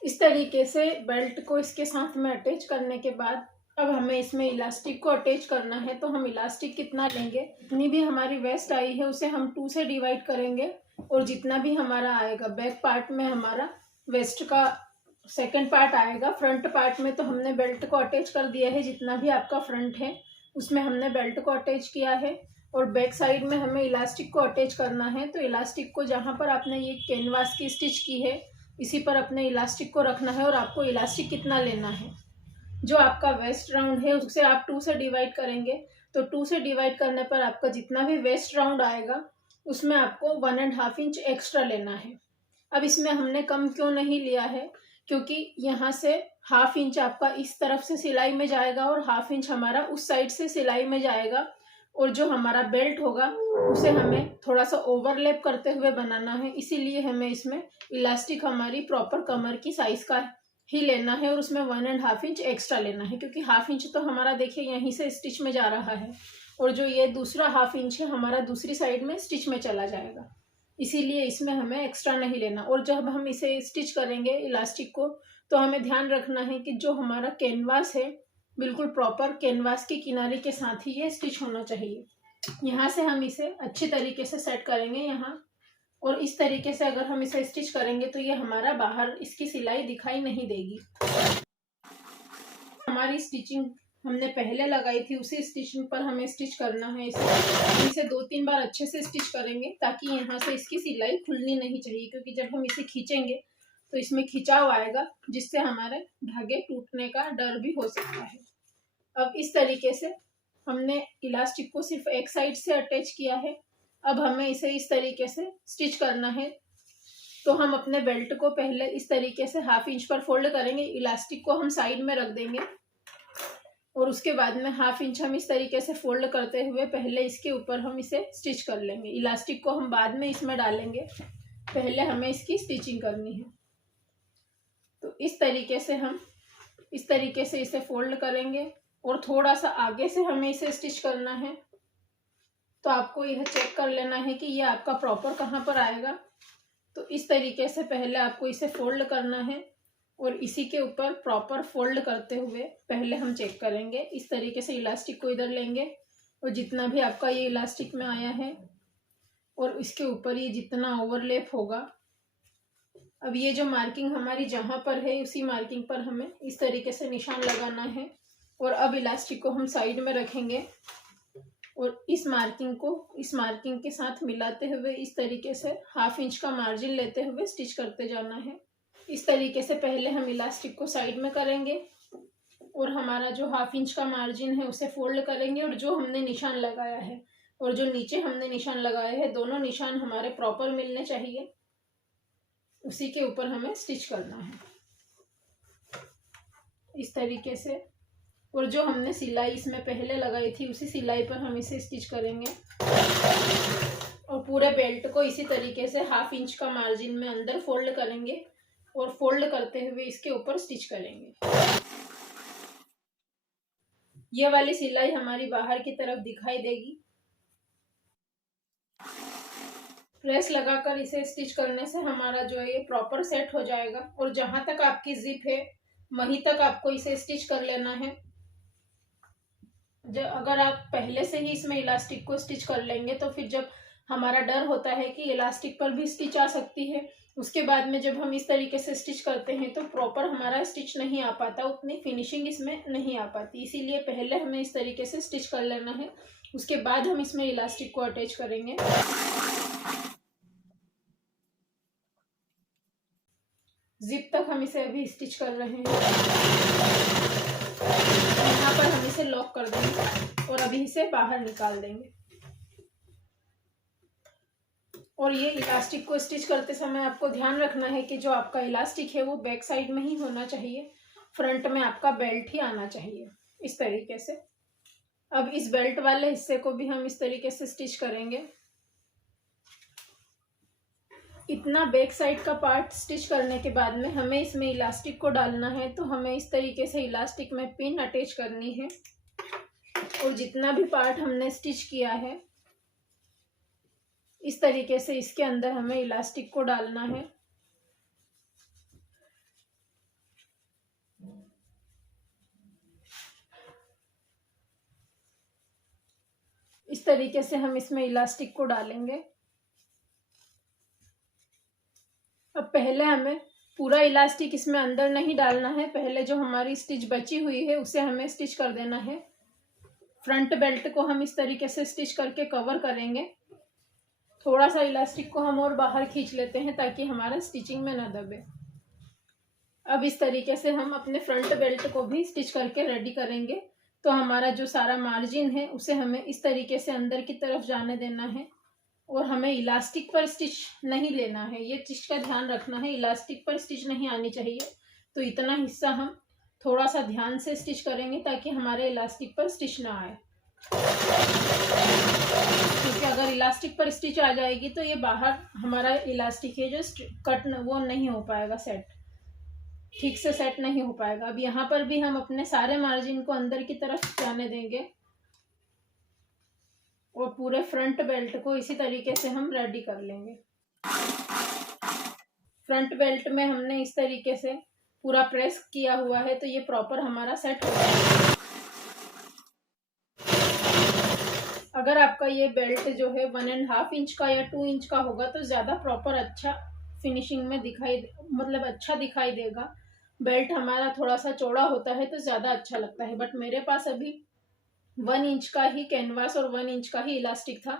इस तरीके से बेल्ट को इसके साथ में अटैच करने के बाद अब हमें इसमें इलास्टिक को अटैच करना है। तो हम इलास्टिक कितना लेंगे, जितनी भी हमारी वेस्ट आई है उसे हम 2 से डिवाइड करेंगे और जितना भी हमारा आएगा बैक पार्ट में हमारा वेस्ट का सेकंड पार्ट आएगा। फ्रंट पार्ट में तो हमने बेल्ट को अटैच कर दिया है, जितना भी आपका फ्रंट है उसमें हमने बेल्ट को अटैच किया है। और बैक साइड में हमें इलास्टिक को अटैच करना है। तो इलास्टिक को जहाँ पर आपने ये कैनवास की स्टिच की है, इसी पर अपने इलास्टिक को रखना है। और आपको इलास्टिक कितना लेना है, जो आपका वेस्ट राउंड है उसे आप 2 से डिवाइड करेंगे। तो 2 से डिवाइड करने पर आपका जितना भी वेस्ट राउंड आएगा उसमें आपको 1.5 इंच एक्स्ट्रा लेना है। अब इसमें हमने कम क्यों नहीं लिया है, क्योंकि यहाँ से 1/2 इंच आपका इस तरफ से सिलाई में जाएगा और 1/2 इंच हमारा उस साइड से सिलाई में जाएगा। और जो हमारा बेल्ट होगा उसे हमें थोड़ा सा ओवरलैप करते हुए बनाना है। इसीलिए हमें इसमें इलास्टिक हमारी प्रॉपर कमर की साइज का ही लेना है और उसमें 1.5 इंच एक्स्ट्रा लेना है, क्योंकि 1/2 इंच तो हमारा देखिए यहीं से स्टिच में जा रहा है और जो ये दूसरा 1/2 इंच है हमारा दूसरी साइड में स्टिच में चला जाएगा। इसीलिए इसमें हमें एक्स्ट्रा नहीं लेना। और जब हम इसे स्टिच करेंगे इलास्टिक को, तो हमें ध्यान रखना है कि जो हमारा कैनवास है बिल्कुल प्रॉपर कैनवास के किनारे के साथ ही ये स्टिच होना चाहिए। यहाँ से हम इसे अच्छी तरीके से सेट करेंगे यहाँ, और इस तरीके से अगर हम इसे स्टिच करेंगे तो ये हमारा बाहर इसकी सिलाई दिखाई नहीं देगी। हमारी स्टिचिंग हमने पहले लगाई थी उसी स्टिचिंग पर हमें स्टिच करना है। इसे 2-3 बार अच्छे से स्टिच करेंगे ताकि यहाँ से इसकी सिलाई खुलनी नहीं चाहिए, क्योंकि जब हम इसे खींचेंगे तो इसमें खिंचाव आएगा जिससे हमारे धागे टूटने का डर भी हो सकता है। अब इस तरीके से हमने इलास्टिक को सिर्फ एक साइड से अटैच किया है। अब हमें इसे इस तरीके से स्टिच करना है। तो हम अपने बेल्ट को पहले इस तरीके से 1/2 इंच पर फोल्ड करेंगे, इलास्टिक को हम साइड में रख देंगे और उसके बाद में 1/2 इंच हम इस तरीके से फोल्ड करते हुए पहले इसके ऊपर हम इसे स्टिच कर लेंगे। इलास्टिक को हम बाद में इसमें डालेंगे, पहले हमें इसकी स्टिचिंग करनी है। तो इस तरीके से हम इस तरीके से इसे फोल्ड करेंगे और थोड़ा सा आगे से हमें इसे स्टिच करना है। तो आपको यह चेक कर लेना है कि यह आपका प्रॉपर कहाँ पर आएगा। तो इस तरीके से पहले आपको इसे फोल्ड करना है और इसी के ऊपर प्रॉपर फोल्ड करते हुए पहले हम चेक करेंगे। इस तरीके से इलास्टिक को इधर लेंगे और जितना भी आपका ये इलास्टिक में आया है और इसके ऊपर ये जितना ओवरलैप होगा, अब ये जो मार्किंग हमारी जहाँ पर है उसी मार्किंग पर हमें इस तरीके से निशान लगाना है। और अब इलास्टिक को हम साइड में रखेंगे और इस मार्किंग के साथ मिलाते हुए इस तरीके से 1/2 इंच का मार्जिन लेते हुए स्टिच करते जाना है। इस तरीके से पहले हम इलास्टिक को साइड में करेंगे और हमारा जो 1/2 इंच का मार्जिन है उसे फोल्ड करेंगे और जो हमने निशान लगाया है और जो नीचे हमने निशान लगाया है दोनों निशान हमारे प्रॉपर मिलने चाहिए। उसी के ऊपर हमें स्टिच करना है इस तरीके से। और जो हमने सिलाई इसमें पहले लगाई थी उसी सिलाई पर हम इसे स्टिच करेंगे और पूरे बेल्ट को इसी तरीके से 1/2 इंच का मार्जिन में अंदर फोल्ड करेंगे और फोल्ड करते हुए इसके ऊपर स्टिच करेंगे। ये वाली सिलाई हमारी बाहर की तरफ दिखाई देगी। प्रेस लगाकर इसे स्टिच करने से हमारा जो है ये प्रॉपर सेट हो जाएगा। और जहां तक आपकी जिप है वहीं तक आपको इसे स्टिच कर लेना है। अगर आप पहले से ही इसमें इलास्टिक को स्टिच कर लेंगे तो फिर जब हमारा डर होता है कि इलास्टिक पर भी स्टिच आ सकती है, उसके बाद में जब हम इस तरीके से स्टिच करते हैं तो प्रॉपर हमारा स्टिच नहीं आ पाता, उतनी फिनिशिंग इसमें नहीं आ पाती। इसीलिए पहले हमें इस तरीके से स्टिच कर लेना है, उसके बाद हम इसमें इलास्टिक को अटैच करेंगे। जिप तक हम इसे अभी स्टिच कर रहे हैं। यहाँ पर हम इसे लॉक कर देंगे और अभी इसे बाहर निकाल देंगे। और ये इलास्टिक को स्टिच करते समय आपको ध्यान रखना है कि जो आपका इलास्टिक है वो बैक साइड में ही होना चाहिए, फ्रंट में आपका बेल्ट ही आना चाहिए इस तरीके से। अब इस बेल्ट वाले हिस्से को भी हम इस तरीके से स्टिच करेंगे। इतना बैक साइड का पार्ट स्टिच करने के बाद में हमें इसमें इलास्टिक को डालना है। तो हमें इस तरीके से इलास्टिक में पिन अटैच करनी है और जितना भी पार्ट हमने स्टिच किया है इस तरीके से इसके अंदर हमें इलास्टिक को डालना है। इस तरीके से हम इसमें इलास्टिक को डालेंगे। अब पहले हमें पूरा इलास्टिक इसमें अंदर नहीं डालना है, पहले जो हमारी स्टिच बची हुई है उसे हमें स्टिच कर देना है। फ्रंट बेल्ट को हम इस तरीके से स्टिच करके कवर करेंगे। थोड़ा सा इलास्टिक को हम और बाहर खींच लेते हैं ताकि हमारा स्टिचिंग में ना दबे। अब इस तरीके से हम अपने फ्रंट बेल्ट को भी स्टिच करके रेडी करेंगे। तो हमारा जो सारा मार्जिन है उसे हमें इस तरीके से अंदर की तरफ जाने देना है और हमें इलास्टिक पर स्टिच नहीं लेना है। ये चीज का ध्यान रखना है, इलास्टिक पर स्टिच नहीं आनी चाहिए। तो इतना हिस्सा हम थोड़ा सा ध्यान से स्टिच करेंगे ताकि हमारे इलास्टिक पर स्टिच ना आए, क्योंकि अगर इलास्टिक पर स्टिच आ जाएगी तो ये बाहर हमारा इलास्टिक है जो कट वो नहीं हो पाएगा, सेट ठीक से सेट नहीं हो पाएगा। अब यहाँ पर भी हम अपने सारे मार्जिन को अंदर की तरफ जाने देंगे और पूरे फ्रंट बेल्ट को इसी तरीके से हम रेडी कर लेंगे। फ्रंट बेल्ट में हमने इस तरीके से पूरा प्रेस किया हुआ है, तो ये प्रॉपर हमारा सेट हो जाएगा। अगर आपका ये बेल्ट जो है 1.5 इंच का या 2 इंच का होगा तो ज़्यादा प्रॉपर अच्छा फिनिशिंग में मतलब अच्छा दिखाई देगा। बेल्ट हमारा थोड़ा सा चौड़ा होता है तो ज़्यादा अच्छा लगता है, बट मेरे पास अभी 1 इंच का ही कैनवास और 1 इंच का ही इलास्टिक था,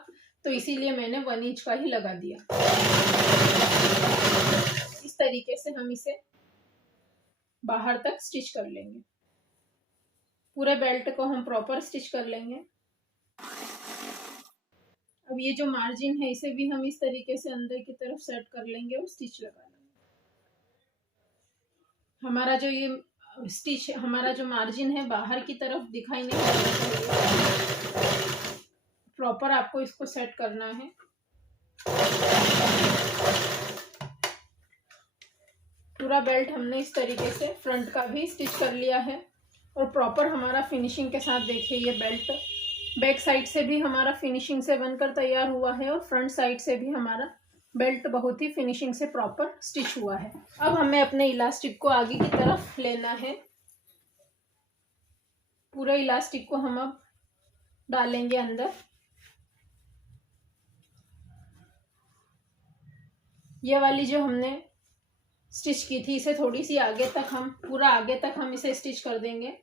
तो इसीलिए मैंने 1 इंच का ही लगा दिया। इस तरीके से हम इसे बाहर तक स्टिच कर लेंगे। पूरे बेल्ट को हम प्रॉपर स्टिच कर लेंगे। अब ये जो मार्जिन है इसे भी हम इस तरीके से अंदर की तरफ सेट कर लेंगे और स्टिच लगा लेंगे। हमारा जो ये स्टिच, हमारा जो मार्जिन है बाहर की तरफ दिखाई नहीं देना चाहिए। प्रॉपर आपको इसको सेट करना है। पूरा बेल्ट हमने इस तरीके से फ्रंट का भी स्टिच कर लिया है और प्रॉपर हमारा फिनिशिंग के साथ देखिए ये बेल्ट बैक साइड से भी हमारा फिनिशिंग से बनकर तैयार हुआ है और फ्रंट साइड से भी हमारा बेल्ट बहुत ही फिनिशिंग से प्रॉपर स्टिच हुआ है। अब हमें अपने इलास्टिक को आगे की तरफ लेना है। पूरे इलास्टिक को हम अब डालेंगे अंदर। ये वाली जो हमने स्टिच की थी इसे थोड़ी सी आगे तक हम पूरा आगे तक हम इसे स्टिच कर देंगे।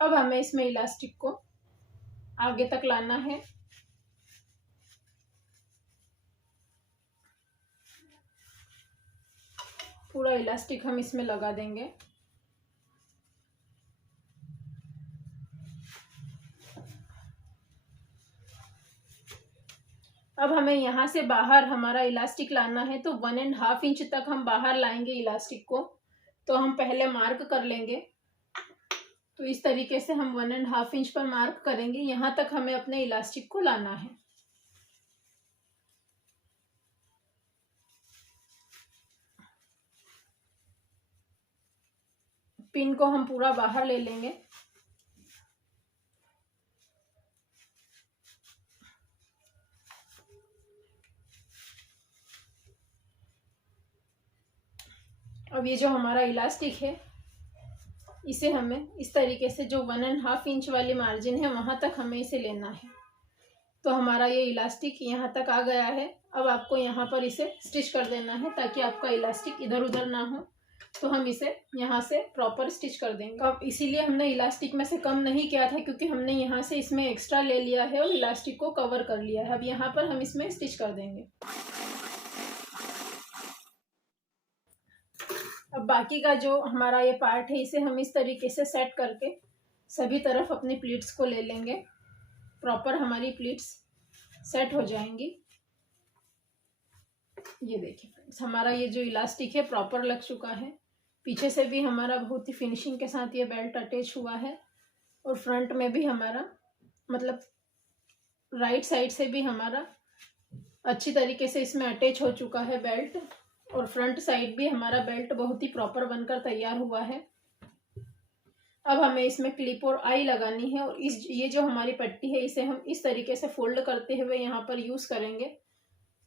अब हमें इसमें इलास्टिक को आगे तक लाना है। पूरा इलास्टिक हम इसमें लगा देंगे। अब हमें यहाँ से बाहर हमारा इलास्टिक लाना है, तो 1.5 इंच तक हम बाहर लाएंगे इलास्टिक को। तो हम पहले मार्क कर लेंगे। तो इस तरीके से हम 1.5 इंच पर मार्क करेंगे। यहाँ तक हमें अपने इलास्टिक को लाना है। पिन को हम पूरा बाहर ले लेंगे। अब ये जो हमारा इलास्टिक है इसे हमें इस तरीके से जो 1.5 इंच वाली मार्जिन है वहां तक हमें इसे लेना है। तो हमारा ये इलास्टिक यहाँ तक आ गया है। अब आपको यहाँ पर इसे स्टिच कर देना है ताकि आपका इलास्टिक इधर उधर ना हो। तो हम इसे यहाँ से प्रॉपर स्टिच कर देंगे। अब इसीलिए हमने इलास्टिक में से कम नहीं किया था क्योंकि हमने यहाँ से इसमें एक्स्ट्रा ले लिया है और इलास्टिक को कवर कर लिया है। अब यहाँ पर हम इसमें स्टिच कर देंगे। अब बाकी का जो हमारा ये पार्ट है इसे हम इस तरीके से सेट करके सभी तरफ अपनी प्लीट्स को ले लेंगे। प्रॉपर हमारी प्लीट्स सेट हो जाएंगी। ये देखिए फ्रेंड्स, हमारा ये जो इलास्टिक है प्रॉपर लग चुका है। पीछे से भी हमारा बहुत ही फिनिशिंग के साथ ये बेल्ट अटैच हुआ है और फ्रंट में भी हमारा मतलब राइट साइड से भी हमारा अच्छी तरीके से इसमें अटैच हो चुका है बेल्ट और फ्रंट साइड भी हमारा बेल्ट बहुत ही प्रॉपर बनकर तैयार हुआ है। अब हमें इसमें क्लिप और आई लगानी है और ये जो हमारी पट्टी है इसे हम इस तरीके से फोल्ड करते हुए यहाँ पर यूज करेंगे।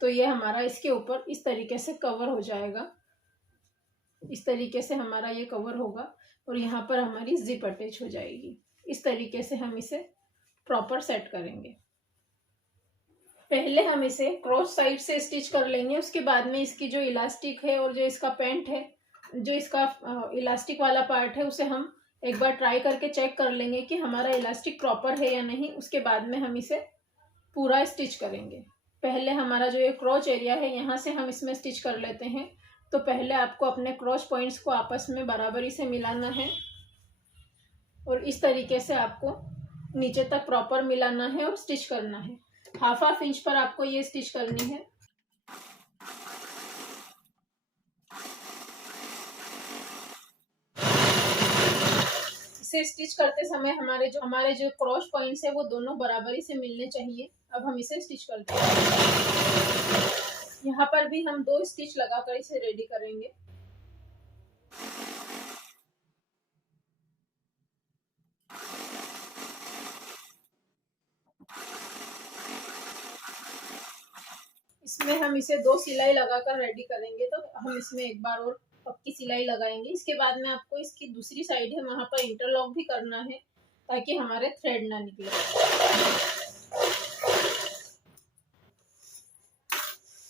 तो ये हमारा इसके ऊपर इस तरीके से कवर हो जाएगा। इस तरीके से हमारा ये कवर होगा और यहाँ पर हमारी जिप अटैच हो जाएगी। इस तरीके से हम इसे प्रॉपर सेट करेंगे। पहले हम इसे क्रॉस साइड से स्टिच कर लेंगे, उसके बाद में इसकी जो इलास्टिक है और जो इसका पेंट है, जो इसका इलास्टिक वाला पार्ट है उसे हम एक बार ट्राई करके चेक कर लेंगे कि हमारा इलास्टिक प्रॉपर है या नहीं। उसके बाद में हम इसे पूरा स्टिच करेंगे। पहले हमारा जो ये क्रॉच एरिया है यहाँ से हम इसमें स्टिच कर लेते हैं। तो पहले आपको अपने क्रॉच पॉइंट्स को आपस में बराबरी से मिलाना है और इस तरीके से आपको नीचे तक प्रॉपर मिलाना है और स्टिच करना है। 1/2 इंच पर आपको ये स्टिच करनी है। इसे स्टिच करते समय हमारे जो क्रॉस पॉइंट्स है वो दोनों बराबरी से मिलने चाहिए। अब हम इसे स्टिच करते हैं। यहाँ पर भी हम 2 स्टिच लगाकर इसे रेडी करेंगे। इसमें हम इसे 2 सिलाई लगाकर रेडी करेंगे, तो हम इसमें एक बार और पक्की सिलाई लगाएंगे। इसके बाद में आपको इसकी दूसरी साइड है वहां पर इंटरलॉक भी करना है ताकि हमारे थ्रेड ना निकले।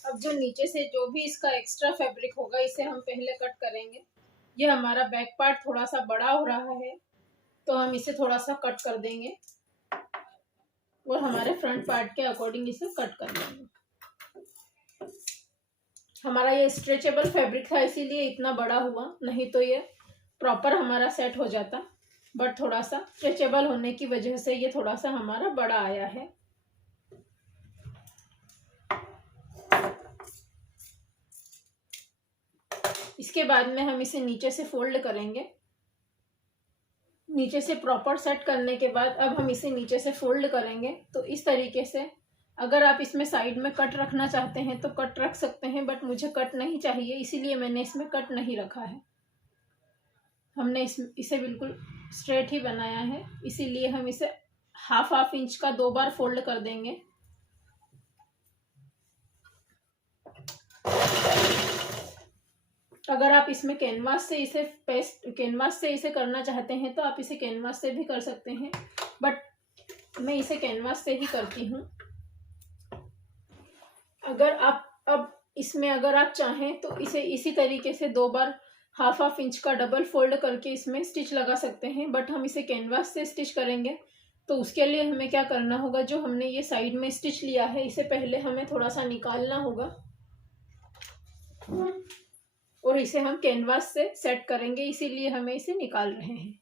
अब जो नीचे से जो भी इसका एक्स्ट्रा फैब्रिक होगा इसे हम पहले कट करेंगे। ये हमारा बैक पार्ट थोड़ा सा बड़ा हो रहा है तो हम इसे थोड़ा सा कट कर देंगे और हमारे फ्रंट पार्ट के अकॉर्डिंग इसे कट कर देंगे। हमारा ये स्ट्रेचेबल फैब्रिक था इसीलिए इतना बड़ा हुआ, नहीं तो ये प्रॉपर हमारा सेट हो जाता, बट थोड़ा सा स्ट्रेचेबल होने की वजह से ये थोड़ा सा हमारा बड़ा आया है। इसके बाद में हम इसे नीचे से फोल्ड करेंगे। नीचे से प्रॉपर सेट करने के बाद अब हम इसे नीचे से फोल्ड करेंगे। तो इस तरीके से अगर आप इसमें साइड में कट रखना चाहते हैं तो कट रख सकते हैं, बट मुझे कट नहीं चाहिए इसीलिए मैंने इसमें कट नहीं रखा है। हमने इसे बिल्कुल स्ट्रेट ही बनाया है, इसीलिए हम इसे हाफ इंच का 2 बार फोल्ड कर देंगे। अगर आप इसमें कैनवास से इसे करना चाहते हैं तो आप इसे कैनवास से भी कर सकते हैं, बट मैं इसे कैनवास से ही करती हूँ। अगर आप चाहें तो इसे इसी तरीके से 2 बार हाफ इंच का डबल फोल्ड करके इसमें स्टिच लगा सकते हैं, बट हम इसे कैनवास से स्टिच करेंगे तो उसके लिए हमें क्या करना होगा, जो हमने ये साइड में स्टिच लिया है इसे पहले हमें थोड़ा सा निकालना होगा और इसे हम कैनवास से सेट करेंगे, इसीलिए हमें इसे निकाल रहे हैं।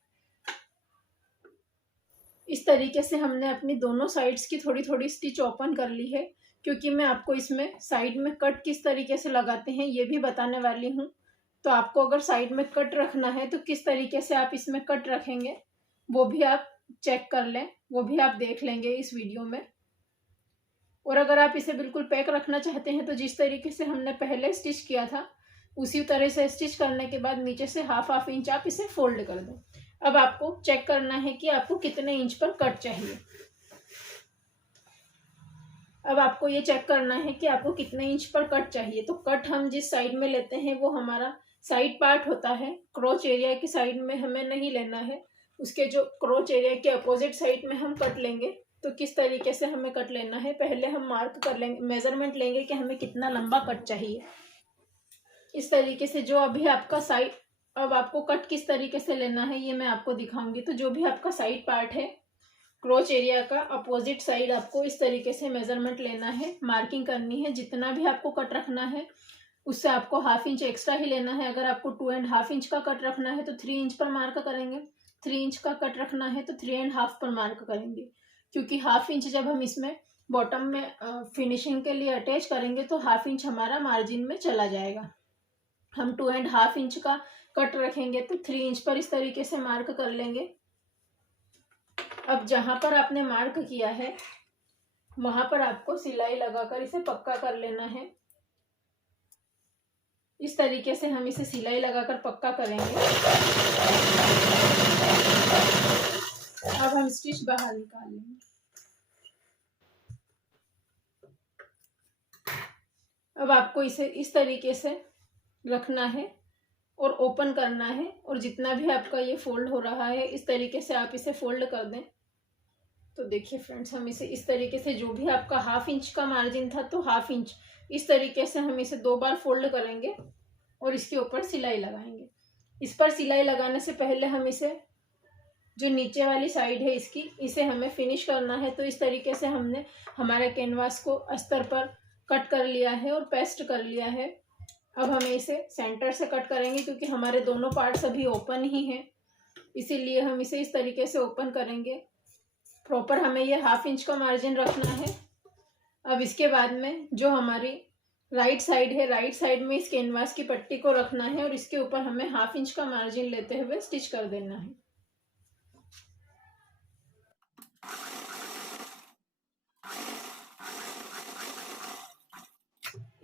इस तरीके से हमने अपनी दोनों साइड्स की थोड़ी थोड़ी स्टिच ओपन कर ली है, क्योंकि मैं आपको इसमें साइड में कट किस तरीके से लगाते हैं ये भी बताने वाली हूँ। तो आपको अगर साइड में कट रखना है तो किस तरीके से आप इसमें कट रखेंगे वो भी आप चेक कर लें, वो भी आप देख लेंगे इस वीडियो में। और अगर आप इसे बिल्कुल पैक रखना चाहते हैं तो जिस तरीके से हमने पहले स्टिच किया था उसी तरह से स्टिच करने के बाद नीचे से हाफ इंच आप इसे फोल्ड कर दें। अब आपको चेक करना है कि आपको कितने इंच पर कट चाहिए। अब आपको ये चेक करना है कि आपको कितने इंच पर कट चाहिए। तो कट हम जिस साइड में लेते हैं वो हमारा साइड पार्ट होता है, क्रोच एरिया की साइड में हमें नहीं लेना है, उसके जो क्रोच एरिया के अपोजिट साइड में हम कट लेंगे। तो किस तरीके से हमें कट लेना है, पहले हम मार्क कर लेंगे, मेजरमेंट लेंगे कि हमें कितना लंबा कट चाहिए। इस तरीके से जो अभी आपका साइड, अब आपको कट किस तरीके से लेना है ये मैं आपको दिखाऊंगी। तो जो भी आपका साइड पार्ट है क्रोच एरिया का अपोजिट साइड आपको इस तरीके से मेजरमेंट लेना है, मार्किंग करनी है। जितना भी आपको कट रखना है उससे आपको हाफ इंच एक्स्ट्रा ही लेना है। अगर आपको 2.5 इंच का कट रखना है तो 3 इंच पर मार्क करेंगे, 3 इंच का कट रखना है तो 3.5 पर मार्क करेंगे, क्योंकि हाफ इंच जब हम इसमें बॉटम में फिनिशिंग के लिए अटैच करेंगे तो हाफ इंच हमारा मार्जिन में चला जाएगा। हम 2.5 इंच का कट रखेंगे तो 3 इंच पर इस तरीके से मार्क कर लेंगे। अब जहां पर आपने मार्क किया है वहां पर आपको सिलाई लगाकर इसे पक्का कर लेना है। इस तरीके से हम इसे सिलाई लगाकर पक्का करेंगे। अब हम स्टिच बाहर निकाल लेंगे। अब आपको इसे इस तरीके से रखना है और ओपन करना है, और जितना भी आपका ये फोल्ड हो रहा है इस तरीके से आप इसे फोल्ड कर दें। तो देखिए फ्रेंड्स, हम इसे इस तरीके से, जो भी आपका हाफ इंच का मार्जिन था तो हाफ इंच इस तरीके से हम इसे 2 बार फोल्ड करेंगे और इसके ऊपर सिलाई लगाएंगे। इस पर सिलाई लगाने से पहले हम इसे, जो नीचे वाली साइड है इसकी, इसे हमें फिनिश करना है। तो इस तरीके से हमने हमारे कैनवास को अस्तर पर कट कर लिया है और पेस्ट कर लिया है। अब हमें इसे सेंटर से कट करेंगे क्योंकि हमारे दोनों पार्ट्स अभी ओपन ही हैं, इसीलिए हम इसे इस तरीके से ओपन करेंगे। प्रॉपर हमें ये हाफ इंच का मार्जिन रखना है। अब इसके बाद में जो हमारी राइट साइड है, राइट साइड में इस कैनवास की पट्टी को रखना है और इसके ऊपर हमें हाफ इंच का मार्जिन लेते हुए स्टिच कर देना है।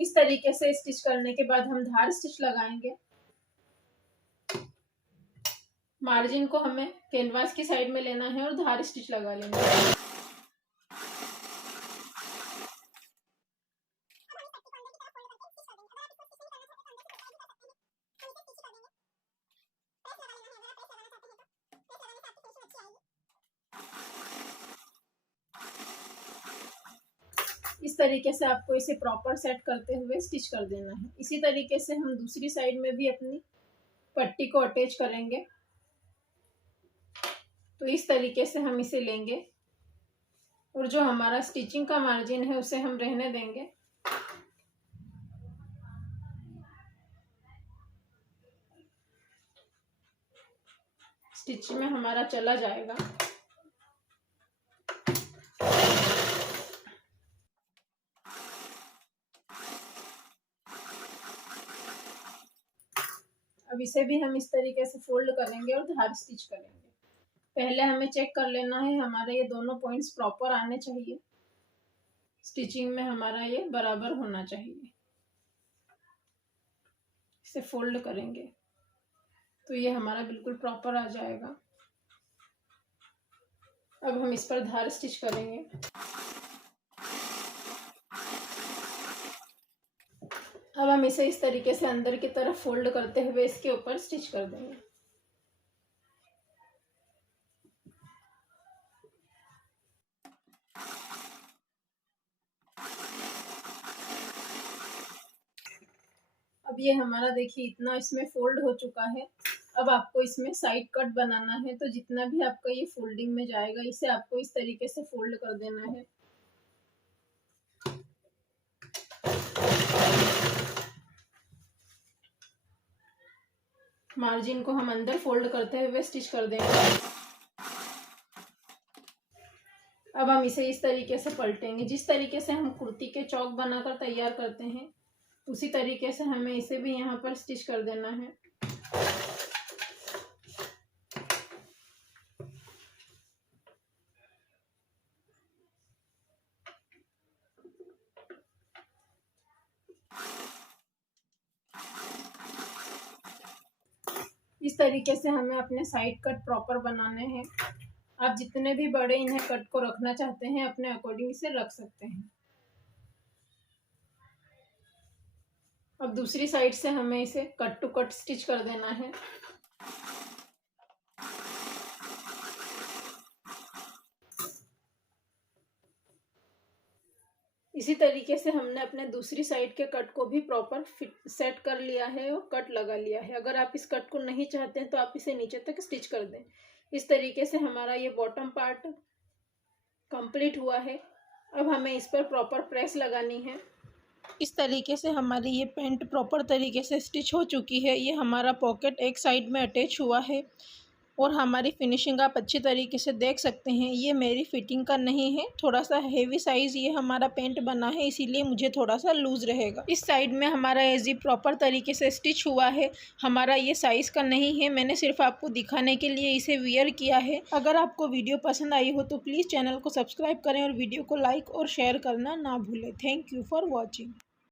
इस तरीके से स्टिच करने के बाद हम धार स्टिच लगाएंगे। मार्जिन को हमें कैनवास की साइड में लेना है और धार स्टिच लगा लेंगे। इस तरीके से आपको इसे प्रॉपर सेट करते हुए स्टिच कर देना है। इसी तरीके से हम दूसरी साइड में भी अपनी पट्टी को अटैच करेंगे। तो इस तरीके से हम इसे लेंगे और जो हमारा स्टिचिंग का मार्जिन है उसे हम रहने देंगे। स्टिच में हमारा चला जाएगा। अब इसे भी हम इस तरीके से फोल्ड करेंगे और धार स्टिच करेंगे। पहले हमें चेक कर लेना है हमारे ये दोनों पॉइंट्स प्रॉपर आने चाहिए, स्टिचिंग में हमारा ये बराबर होना चाहिए। इसे फोल्ड करेंगे तो ये हमारा बिल्कुल प्रॉपर आ जाएगा। अब हम इस पर धार स्टिच करेंगे। अब हम इसे इस तरीके से अंदर की तरफ फोल्ड करते हुए इसके ऊपर स्टिच कर देंगे। अब ये हमारा देखिए इतना इसमें फोल्ड हो चुका है। अब आपको इसमें साइड कट बनाना है, तो जितना भी आपका ये फोल्डिंग में जाएगा इसे आपको इस तरीके से फोल्ड कर देना है। मार्जिन को हम अंदर फोल्ड करते हुए स्टिच कर देंगे। अब हम इसे इस तरीके से पलटेंगे। जिस तरीके से हम कुर्ती के चौक बनाकर तैयार करते हैं उसी तरीके से हमें इसे भी यहाँ पर स्टिच कर देना है। इस तरीके से हमें अपने साइड कट प्रॉपर बनाने हैं। आप जितने भी बड़े इन्हें कट को रखना चाहते हैं अपने अकॉर्डिंग इसे रख सकते हैं। अब दूसरी साइड से हमें इसे कट टू कट स्टिच कर देना है। इसी तरीके से हमने अपने दूसरी साइड के कट को भी प्रॉपर फिट सेट कर लिया है और कट लगा लिया है। अगर आप इस कट को नहीं चाहते हैं तो आप इसे नीचे तक स्टिच कर दें। इस तरीके से हमारा ये बॉटम पार्ट कंप्लीट हुआ है। अब हमें इस पर प्रॉपर प्रेस लगानी है। इस तरीके से हमारी ये पैंट प्रॉपर तरीके से स्टिच हो चुकी है। ये हमारा पॉकेट एक साइड में अटैच हुआ है और हमारी फिनिशिंग आप अच्छी तरीके से देख सकते हैं। ये मेरी फिटिंग का नहीं है, थोड़ा सा हेवी साइज़ ये हमारा पैंट बना है, इसीलिए मुझे थोड़ा सा लूज़ रहेगा। इस साइड में हमारा एजी प्रॉपर तरीके से स्टिच हुआ है। हमारा ये साइज़ का नहीं है, मैंने सिर्फ आपको दिखाने के लिए इसे वियर किया है। अगर आपको वीडियो पसंद आई हो तो प्लीज़ चैनल को सब्सक्राइब करें और वीडियो को लाइक और शेयर करना ना भूलें। Thank you for watching.